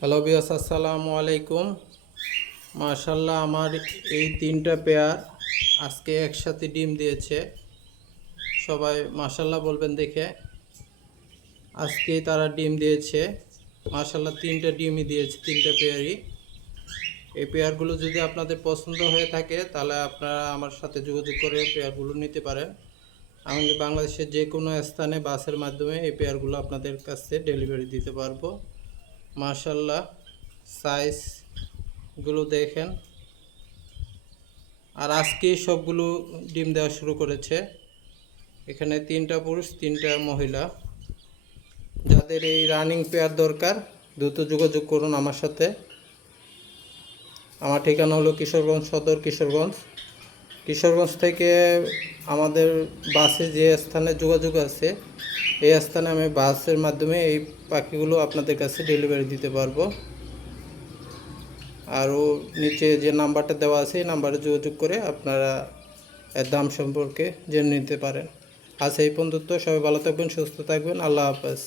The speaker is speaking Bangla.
হ্যালো বিয়াস, আসসালামু আলাইকুম। মাশাল্লাহ, আমার এই তিনটা পেয়ার আজকে একসাথে ডিম দিয়েছে। সবাই মাশাল্লাহ বলবেন দেখে। আজকে তারা ডিম দিয়েছে। মাশাল্লাহ, তিনটা ডিমই দিয়েছে, তিনটা পেয়ারই। এই পেয়ারগুলো যদি আপনাদের পছন্দ হয়ে থাকে তাহলে আপনারা আমার সাথে যোগাযোগ করে পেয়ারগুলো নিতে পারেন। আমি বাংলাদেশের যে কোনো স্থানে বাসের মাধ্যমে এই পেয়ারগুলো আপনাদের কাছে ডেলিভারি দিতে পারবো। মাশাল্লাহ, সাইজগুলো দেখেন। আর আজকে সবগুলো ডিম দেওয়া শুরু করেছে। এখানে তিনটা পুরুষ, তিনটা মহিলা। যাদের এই রানিং পেয়ার দরকার দ্রুত যোগাযোগ করুন আমার সাথে। আমার ঠিকানা হলো কিশোরগঞ্জ সদর, কিশোরগঞ্জ থেকে আমাদের বাসে যে স্থানে যোগাযোগ আছে এই স্থানে আমি বাসের মাধ্যমে এই পাখিগুলো আপনাদের কাছে ডেলিভারি দিতে পারবো। আরও নিচে যে নাম্বারটা দেওয়া আছে এই নাম্বারে যোগাযোগ করে আপনারা এর দাম সম্পর্কে জেনে নিতে পারেন। আজ এই পর্যন্ত, সবাই ভালো থাকবেন, সুস্থ থাকবেন। আল্লাহ হাফেজ।